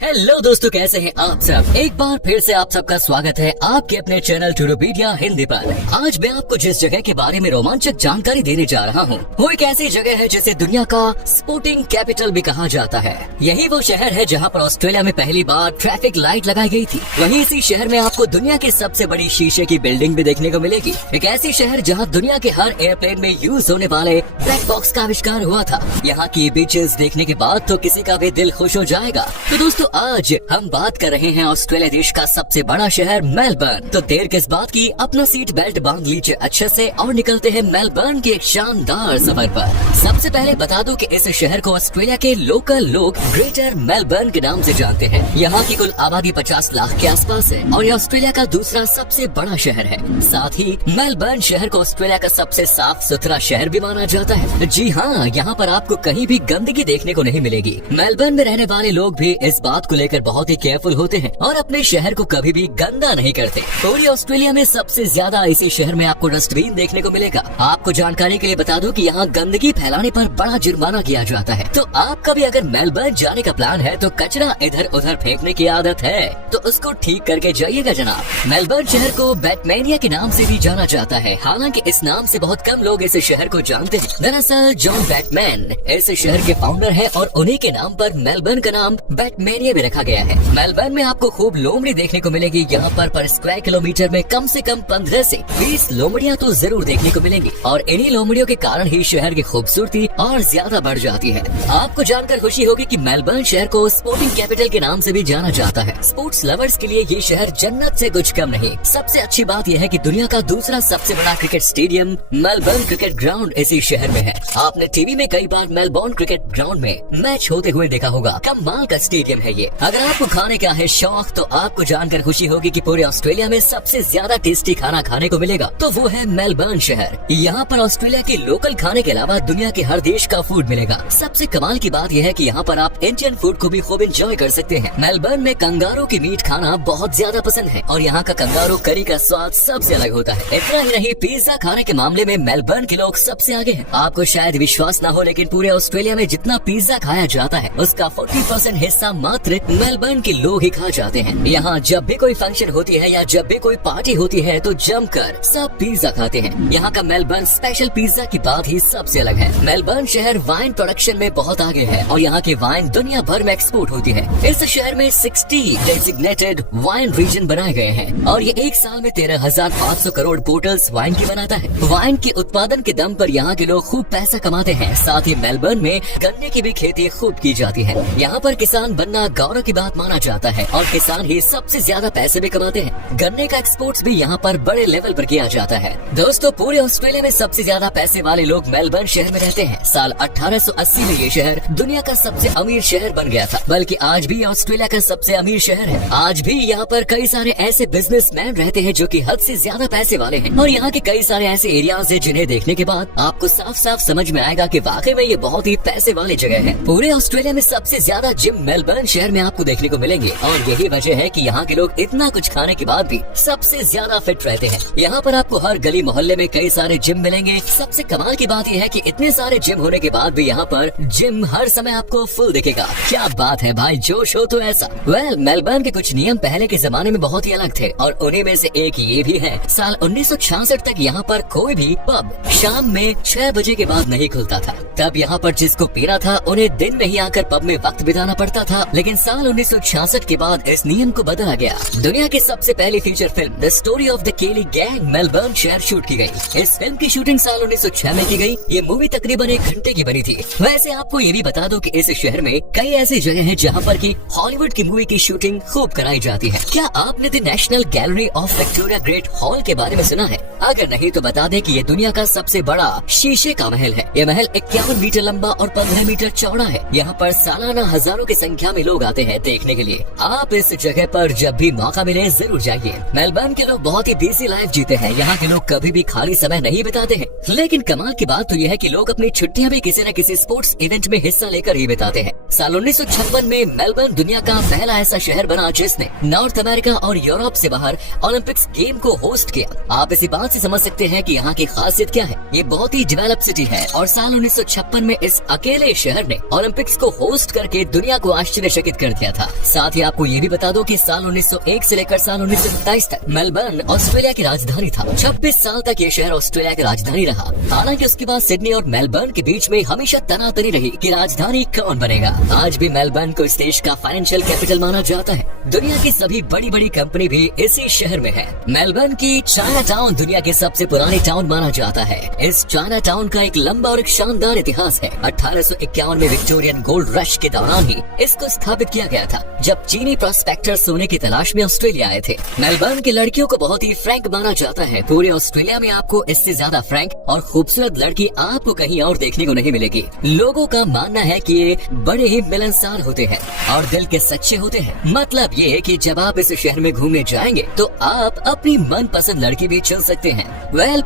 Hello दोस्तों, कैसे हैं आप सब। एक बार फिर से आप सबका स्वागत है आपके अपने चैनल टूडोपीडिया हिंदी पर। आज मैं आपको जिस जगह के बारे में रोमांचक जानकारी देने जा रहा हूँ वो एक ऐसी जगह है जिसे दुनिया का स्पोर्टिंग कैपिटल भी कहा जाता है। यही वो शहर है जहाँ पर ऑस्ट्रेलिया में पहली बार ट्रैफिक लाइट लगाई गई थी। वहीं इसी शहर में आपको दुनिया की सबसे बड़ी शीशे की बिल्डिंग भी देखने को मिलेगी। एक ऐसी शहर जहाँ दुनिया के हर एयरप्लेन में यूज होने वाले ब्लैक बॉक्स का आविष्कार हुआ था। यहाँ की बीचेस देखने के बाद तो किसी का भी दिल खुश हो जाएगा। तो दोस्तों, आज हम बात कर रहे हैं ऑस्ट्रेलिया देश का सबसे बड़ा शहर मेलबर्न। तो देर किस बात की, अपना सीट बेल्ट बांध लीजिए अच्छे से और निकलते हैं मेलबर्न के एक शानदार सफर पर। सबसे पहले बता दूं कि इस शहर को ऑस्ट्रेलिया के लोकल लोग ग्रेटर मेलबर्न के नाम से जानते हैं। यहाँ की कुल आबादी 50 लाख के आसपास है और यह ऑस्ट्रेलिया का दूसरा सबसे बड़ा शहर है। साथ ही मेलबर्न शहर को ऑस्ट्रेलिया का सबसे साफ सुथरा शहर भी माना जाता है। जी हाँ, यहाँ पर आपको कहीं भी गंदगी देखने को नहीं मिलेगी। मेलबर्न में रहने वाले लोग भी इस बात को लेकर बहुत ही केयरफुल होते हैं और अपने शहर को कभी भी गंदा नहीं करते। पूरी ऑस्ट्रेलिया में सबसे ज्यादा इसी शहर में आपको डस्टबिन देखने को मिलेगा। आपको जानकारी के लिए बता दूं कि यहाँ गंदगी फैलाने पर बड़ा जुर्माना किया जाता है। तो आपका भी अगर मेलबर्न जाने का प्लान है तो कचरा इधर उधर फेंकने की आदत है तो उसको ठीक करके जाइएगा जनाब। मेलबर्न शहर को बैटमैनिया के नाम से भी जाना जाता है। हालांकि इस नाम से बहुत कम लोग इस शहर को जानते हैं। दरअसल जॉन बैटमैन इस शहर के फाउंडर है और उन्हीं के नाम पर मेलबर्न का नाम बैटमैनिया भी रखा गया है। मेलबर्न में आपको खूब लोमड़ी देखने को मिलेगी। यहाँ पर स्क्वायर किलोमीटर में कम से कम 15 से 20 लोमड़ियाँ तो जरूर देखने को मिलेंगी और इन्हीं लोमड़ियों के कारण ही शहर की खूबसूरती और ज्यादा बढ़ जाती है। आपको जानकर खुशी होगी कि मेलबर्न शहर को स्पोर्टिंग कैपिटल के नाम से भी जाना जाता है। स्पोर्ट्स लवर्स के लिए ये शहर जन्नत से कुछ कम नहीं। सबसे अच्छी बात यह है कि दुनिया का दूसरा सबसे बड़ा cricket stadium Melbourne cricket ground इसी शहर में है। आपने टीवी में कई बार मेलबर्न क्रिकेट ग्राउंड में मैच होते हुए देखा होगा। कमाल का स्टेडियम है ये। अगर आपको खाने का है शौक तो आपको जानकर खुशी होगी कि पूरे ऑस्ट्रेलिया में सबसे ज्यादा टेस्टी खाना खाने को मिलेगा तो वो है मेलबर्न शहर। यहाँ पर ऑस्ट्रेलिया के लोकल खाने के अलावा दुनिया के हर देश का फूड मिलेगा। सबसे कमाल की बात यह है कि यहाँ पर आप इंडियन फूड को भी खूब एंजॉय कर सकते हैं। मेलबर्न में कंगारू की मीट खाना बहुत ज्यादा पसंद है और यहाँ का कंगारू करी का स्वाद सबसे अलग होता है। इतना ही नहीं, पिज्जा खाने के मामले में मेलबर्न के लोग सबसे आगे हैं। आपको शायद विश्वास न हो लेकिन पूरे ऑस्ट्रेलिया में जितना पिज्जा खाया जाता है उसका 40% हिस्सा मात्र मेलबर्न के लोग ही खा जाते हैं। यहाँ जब भी कोई फंक्शन होती है या जब भी कोई पार्टी होती है तो जमकर सब पिज्जा खाते हैं। यहाँ का मेलबर्न स्पेशल पिज्जा की बात ही सबसे अलग है। मेलबर्न शहर वाइन प्रोडक्शन में बहुत आगे है और यहाँ की वाइन दुनिया भर में एक्सपोर्ट होती है। इस शहर में 60 डेजिग्नेटेड वाइन रीजन बनाए गए हैं और ये एक साल में 13,500 करोड़ बोतल्स वाइन की बनाता है। वाइन के उत्पादन के दम पर यहाँ के लोग खूब पैसा कमाते हैं। साथ ही मेलबर्न में गन्ने की भी खेती खूब की जाती है। यहाँ पर किसान बनना गौरव की बात माना जाता है और किसान ही सबसे ज्यादा पैसे भी कमाते हैं। गन्ने का एक्सपोर्ट्स भी यहाँ पर बड़े लेवल पर किया जाता है। दोस्तों, पूरे ऑस्ट्रेलिया में सबसे ज्यादा पैसे वाले लोग मेलबर्न शहर में रहते हैं। साल 1880 में ये शहर दुनिया का सबसे अमीर शहर बन गया था, बल्कि आज भी ऑस्ट्रेलिया का सबसे अमीर शहर है। आज भी यहाँ पर कई सारे ऐसे बिजनेसमैन रहते हैं जो कि हद से ज्यादा पैसे वाले हैं और यहाँ के कई सारे ऐसे एरियाज है जिन्हें देखने के बाद आपको साफ साफ समझ में आएगा कि वाकई में ये बहुत ही पैसे वाली जगह है। पूरे ऑस्ट्रेलिया में सबसे ज्यादा जिम मेलबर्न शहर में आपको देखने को मिलेंगे और यही वजह है कि यहाँ के लोग इतना कुछ खाने के बाद भी सबसे ज्यादा फिट रहते हैं। यहाँ पर आपको हर गली मोहल्ले में कई सारे जिम मिलेंगे। सबसे कमाल की बात यह है कि इतने सारे जिम होने के बाद भी यहाँ पर जिम हर समय आपको फुल दिखेगा। क्या बात है भाई, जोश हो तो ऐसा। मेलबर्न के कुछ नियम पहले के जमाने में बहुत ही अलग थे और उन्हीं में से एक ये भी है। साल 1966 तक यहाँ पर कोई भी पब शाम में 6 बजे के बाद नहीं खुलता था। तब यहाँ पर जिसको पीना था उन्हें दिन में ही आकर पब में वक्त बिताना पड़ता था। लेकिन साल 1966 के बाद इस नियम को बदला गया। दुनिया की सबसे पहली feature film the story of the केली गैंग मेलबर्न शहर शूट की गई। इस फिल्म की शूटिंग साल 1906 में की गई। ये मूवी तकरीबन 1 घंटे की बनी थी। वैसे आपको ये भी बता दो कि इस शहर में कई ऐसी जगह हैं जहाँ पर की हॉलीवुड की मूवी की शूटिंग खूब कराई जाती है। क्या आपने the national gallery of Victoria great hall के बारे में सुना है? अगर नहीं तो बता दें कि ये दुनिया का सबसे बड़ा शीशे का महल है। ये महल 51 मीटर लंबा और 15 मीटर चौड़ा है। यहाँ पर सालाना हजारों की संख्या में लोग आते हैं देखने के लिए। आप इस जगह पर जब भी मौका मिले जरूर जाइए। मेलबर्न के लोग बहुत ही बिजी लाइफ जीते हैं। यहाँ के लोग कभी भी खाली समय नहीं बिताते हैं। लेकिन कमाल की बात तो यह है कि लोग अपनी छुट्टियां भी किसी न किसी स्पोर्ट्स इवेंट में हिस्सा लेकर ही बिताते हैं। साल 1956 में मेलबर्न दुनिया का पहला ऐसा शहर बना जिसने नॉर्थ अमेरिका और यूरोप से बाहर ओलंपिक्स गेम को होस्ट किया। आप इसी बात से समझ सकते हैं कि यहाँ की खासियत क्या है। ये बहुत ही डेवलप सिटी है और साल 1956 में इस अकेले शहर ने ओलंपिक्स को होस्ट करके दुनिया को आश्चर्यचकित आलोकित कर दिया था। साथ ही आपको ये भी बता दो कि साल 1901 से लेकर साल 1927 तक मेलबर्न ऑस्ट्रेलिया की राजधानी था। 26 साल तक ये शहर ऑस्ट्रेलिया की राजधानी रहा। हालांकि उसके बाद सिडनी और मेलबर्न के बीच में हमेशा तनातनी रही कि राजधानी कौन बनेगा। आज भी मेलबर्न को इस देश का फाइनेंशियल कैपिटल माना जाता है। दुनिया की सभी बड़ी बड़ी कंपनी भी इसी शहर में है। मेलबर्न की चाइना टाउन दुनिया की सबसे पुरानी टाउन माना जाता है। इस चाइना टाउन का एक लंबा और एक शानदार इतिहास है। 1851 में विक्टोरियन गोल्ड रश के दौरान ही इसको स्थापित किया गया था, जब चीनी प्रोस्पेक्टर सोने की तलाश में ऑस्ट्रेलिया आए थे। मेलबर्न की लड़कियों को बहुत ही फ्रैंक माना जाता है। पूरे ऑस्ट्रेलिया में आपको इससे ज्यादा फ्रैंक और खूबसूरत लड़की आपको कहीं और देखने को नहीं मिलेगी। लोगों का मानना है कि ये बड़े ही मिलनसार होते हैं और दिल के सच्चे होते हैं। मतलब ये कि जब आप इस शहर में घूमने जाएंगे तो आप अपनी मनपसंद लड़की भी चुन सकते हैं।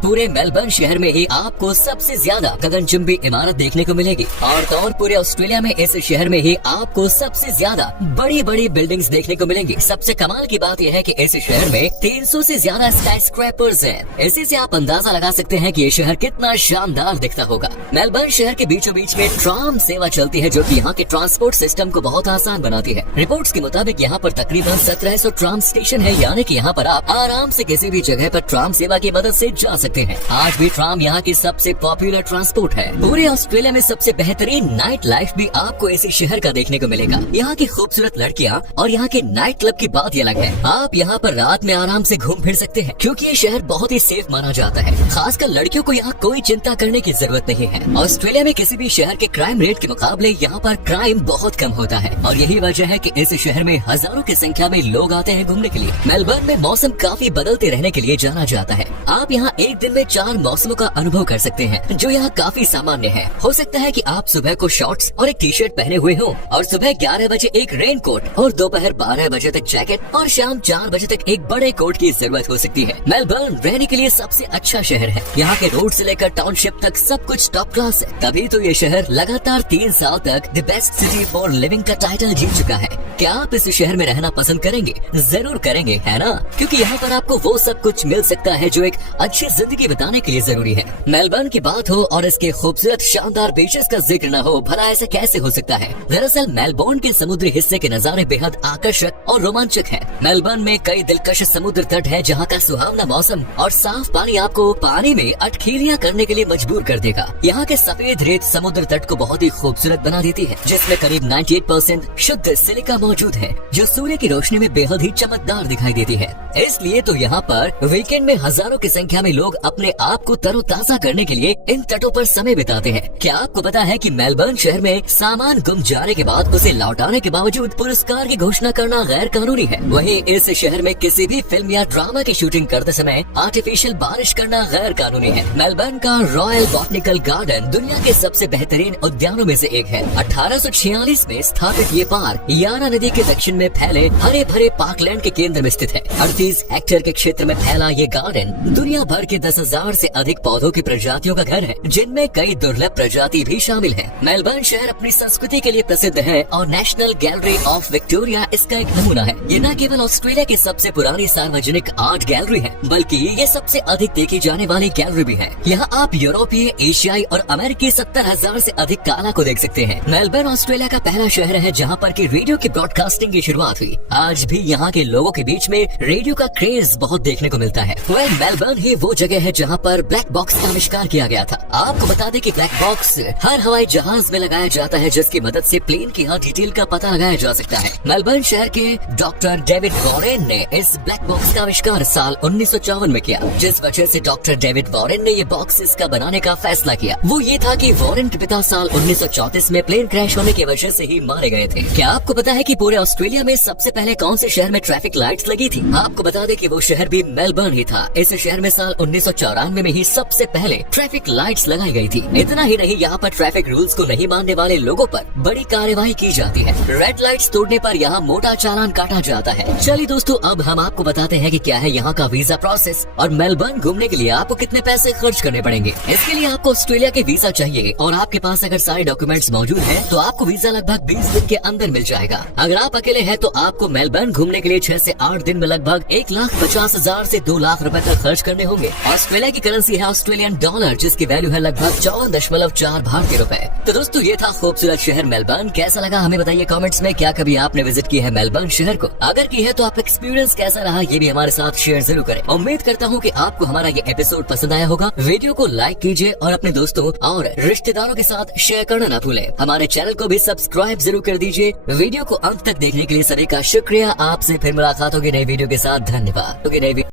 पूरे मेलबर्न शहर में ही आपको सबसे ज्यादा गगनचुंबी इमारत देखने को मिलेगी और पूरे ऑस्ट्रेलिया में इस शहर में ही आपको सबसे ज्यादा बड़ी बड़ी बिल्डिंग्स देखने को मिलेंगी। सबसे कमाल की बात यह है कि इस शहर में 300 से ज्यादा स्काई स्क्रैपर्स हैं। इसी से आप अंदाजा लगा सकते हैं कि ये शहर कितना शानदार दिखता होगा। मेलबर्न शहर के बीचों बीच में ट्राम सेवा चलती है, जो कि यहाँ के ट्रांसपोर्ट सिस्टम को बहुत आसान बनाती है। रिपोर्ट्स के मुताबिक यहाँ पर तकरीबन 1700 ट्राम स्टेशन है, यानी कि यहाँ पर आप आराम से किसी भी जगह पर ट्राम सेवा की मदद से जा सकते हैं। आज भी ट्राम यहाँ की सबसे पॉपुलर ट्रांसपोर्ट है। पूरे ऑस्ट्रेलिया में सबसे बेहतरीन नाइट लाइफ भी आपको इसी शहर का देखने को मिलेगा। यहाँ की खूबसूरत लड़कियाँ और यहाँ के नाइट क्लब की बात ही अलग है। आप यहाँ पर रात में आराम से घूम फिर सकते हैं, क्योंकि ये शहर बहुत ही सेफ माना जाता है। खासकर लड़कियों को यहाँ कोई चिंता करने की जरूरत नहीं है। ऑस्ट्रेलिया में किसी भी शहर के क्राइम रेट के मुकाबले यहाँ पर क्राइम बहुत कम होता है और यही वजह है कि इस शहर में हजारों की संख्या में लोग आते हैं घूमने के लिए। मेलबर्न में मौसम काफी बदलते रहने के लिए जाना जाता है। आप यहाँ एक दिन में 4 मौसमों का अनुभव कर सकते हैं, जो यहाँ काफी सामान्य है। हो सकता है कि आप सुबह को शॉर्ट्स और एक टी शर्ट पहने हुए हो और सुबह 11 बजे एक रेन कोट और दोपहर 12 बजे तक जैकेट और शाम 4 बजे तक एक बड़े कोट की जरूरत हो सकती है। मेलबर्न रहने के लिए सबसे अच्छा शहर है। यहाँ के रोड से लेकर टाउनशिप तक सब कुछ टॉप क्लास है। तभी तो ये शहर लगातार 3 साल तक the best city for living का टाइटल जीत चुका है। क्या आप इस शहर में रहना पसंद करेंगे? जरूर करेंगे, है ना? क्योंकि यहाँ पर आपको वो सब कुछ मिल सकता है जो एक अच्छी जिंदगी बिताने के लिए जरूरी है। मेलबर्न की बात हो और इसके खूबसूरत शानदार बीचेस का जिक्र न हो, भला ऐसा कैसे हो सकता है? दरअसल मेलबोर्न के समुद्री हिस्से के नजारे बेहद आकर्षक और रोमांचक हैं। मेलबर्न में कई दिलकश समुद्र तट है, जहाँ का सुहावना मौसम और साफ पानी आपको पानी में अटखेलियां करने के लिए मजबूर कर देगा। यहाँ के सफेद रेत समुद्र तट को बहुत ही खूबसूरत बना देती है, जिसमें करीब 98% शुद्ध सिलिका मौजूद है, जो सूर्य की रोशनी में बेहद ही चमकदार दिखाई देती है। इसलिए तो यहाँ पर वीकेंड में हजारों की संख्या में लोग अपने आप को तरोताजा करने के लिए इन तटों पर समय बिताते हैं। क्या आपको पता है कि मेलबर्न शहर में सामान गुम जाने के बाद उसे लौटाने के बावजूद पुरस्कार की घोषणा करना गैर कानूनी है? वहीं इस शहर में किसी भी फिल्म या ड्रामा की शूटिंग करते समय आर्टिफिशियल बारिश करना गैर कानूनी है। मेलबर्न का रॉयल बॉटनिकल गार्डन दुनिया के सबसे बेहतरीन उद्यानों में से एक है। 1846 में स्थापित ये पार्क याना नदी के दक्षिण में फैले हरे भरे पार्कलैंड के केंद्र में स्थित है। 38 हेक्टेयर के क्षेत्र में फैला ये गार्डन दुनिया भर के 10,000 से अधिक पौधों की प्रजातियों का घर है, जिनमें कई दुर्लभ प्रजाति भी शामिल है। मेलबर्न शहर अपनी संस्कृति के लिए प्रसिद्ध है और नेशनल गैलरी ऑफ विक्टोरिया इसका एक नमूना है। ये न केवल ऑस्ट्रेलिया की सबसे पुरानी सार्वजनिक आर्ट गैलरी है, बल्कि ये सबसे अधिक देखी जाने वाली गैलरी भी है। यहाँ आप यूरोपीय, एशियाई और अमेरिकी 70,000 से अधिक कला को देख सकते हैं। मेलबर्न ऑस्ट्रेलिया का पहला शहर है जहाँ पर की रेडियो की ब्रॉडकास्टिंग की शुरुआत हुई। आज भी यहाँ के लोगों के बीच में रेडियो का क्रेज बहुत देखने को मिलता है। मेलबर्न ही वो जगह है जहाँ पर ब्लैक बॉक्स का आविष्कार किया गया था। आपको बता दें कि ब्लैक बॉक्स हर हवाई जहाज में लगाया जाता है, जिसकी मदद से प्लेन की हर डिटेल का पता लगाया जा सकता है। मेलबर्न शहर के डॉक्टर डेविड वॉरेन ने इस ब्लैक बॉक्स का आविष्कार साल 1954 में किया। जिस वजह से डॉक्टर डेविड वॉरेन ने ये बॉक्सेस का बनाने का फैसला किया, वो ये था कि वॉरेन के पिता साल 1934 में प्लेन क्रैश होने की वजह से ही मारे गए थे। क्या आपको पता है कि पूरे ऑस्ट्रेलिया में सबसे पहले कौन से शहर में ट्रैफिक लाइट्स लगी थी? आपको बता दें कि वो शहर भी मेलबर्न ही था। इस शहर में साल 1994 में ही सबसे पहले ट्रैफिक लाइट्स लगाई गई थी। इतना ही नहीं, यहाँ पर ट्रैफिक रूल्स को नहीं मानने वाले लोगों पर बड़ी कार्यवाही की जाती है। रेड लाइट्स तोड़ने पर यहाँ मोटा चालान काटा जाता है। चलिए दोस्तों, अब हम आपको बताते हैं कि क्या है यहाँ का वीजा प्रोसेस और मेलबर्न घूमने के लिए आपको कितने पैसे खर्च करने पड़ेंगे। इसके लिए आपको ऑस्ट्रेलिया के वीजा चाहिए और आपके पास अगर सारे डॉक्यूमेंट्स मौजूद हैं, तो आपको वीजा लगभग 20 दिन के अंदर मिल जाएगा। अगर आप अकेले हैं तो आपको मेलबर्न घूमने के लिए 6 से 8 दिन में लगभग 1,50,000 से 2 लाख रुपए तक खर्च करने होंगे। ऑस्ट्रेलिया की करेंसी है ऑस्ट्रेलियन डॉलर, जिसकी वैल्यू है लगभग 54.4 भारतीय रुपए। तो दोस्तों ये था खूबसूरत शहर मेलबर्न। कैसा लगा हमें बताइए कमेंट्स में। क्या कभी आपने विजिट की है मेलबर्न शहर को? अगर की है तो आपका एक्सपीरियंस कैसा रहा ये भी हमारे साथ शेयर जरूर करें। उम्मीद करता हूँ कि आपको हमारा ये एपिसोड पसंद आया होगा। वीडियो को लाइक कीजिए और अपने दोस्तों और रिश्तेदारों के साथ शेयर करना न भूलें। हमारे चैनल को भी सब्सक्राइब जरूर कर दीजिए। वीडियो को अंत तक देखने के लिए सभी का शुक्रिया। आपसे फिर मुलाकात होगी नई वीडियो के साथ। धन्यवाद।